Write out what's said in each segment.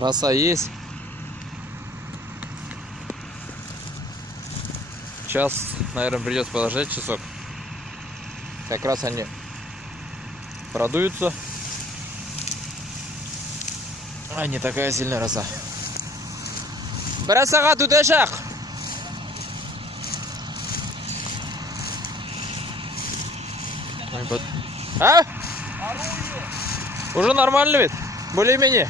Роса есть. Сейчас, наверное, придется подождать часок. Как раз они продуются. А не такая сильная роса. Бросага тут шаг. А? Уже нормально ведь? Более-менее.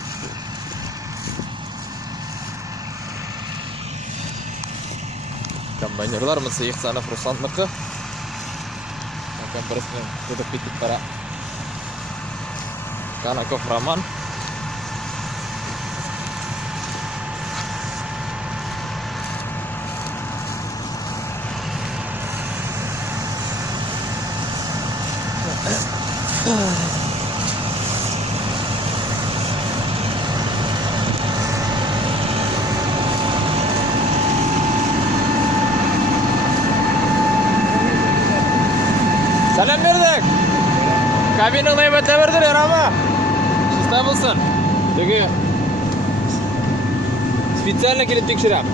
Комбайнерлар мысы Ихсанов Русланныкы. Бірісінен көтіп кетіп бара. Канаков Роман. Selam verdik. Kabinin nöbette verdiler ama. Şista bulsun. Çünkü специально kelip tekşirem.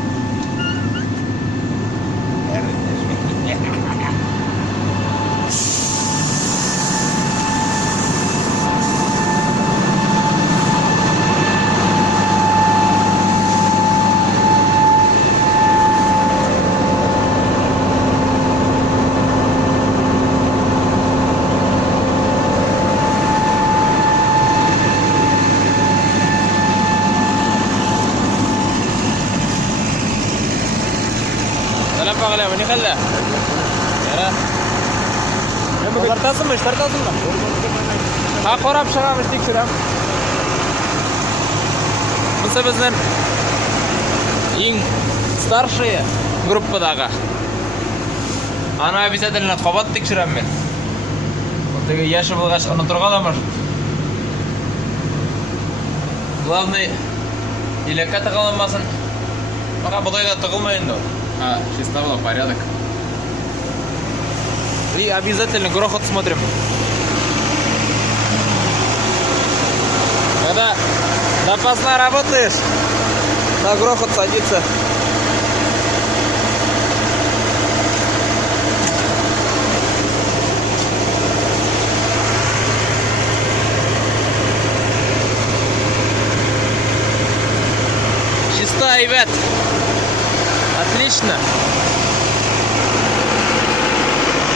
Selam bakalım, ne kadar? Yara. Tartasın mı? Tartasın mı? Ha, korap şakamış tekşirem. Bu bizden ең старшие группадағы. Ана обязательно қабат текшірем мен. Теге яшы болғаш ұнытырға да может. Главный илекка тығылмасын. Маған бұдайда тығылмайын да. Чисто было, порядок. И обязательно грохот смотрим. Когда допоздна работаешь, на грохот садится. Чисто, ребят. Отлично.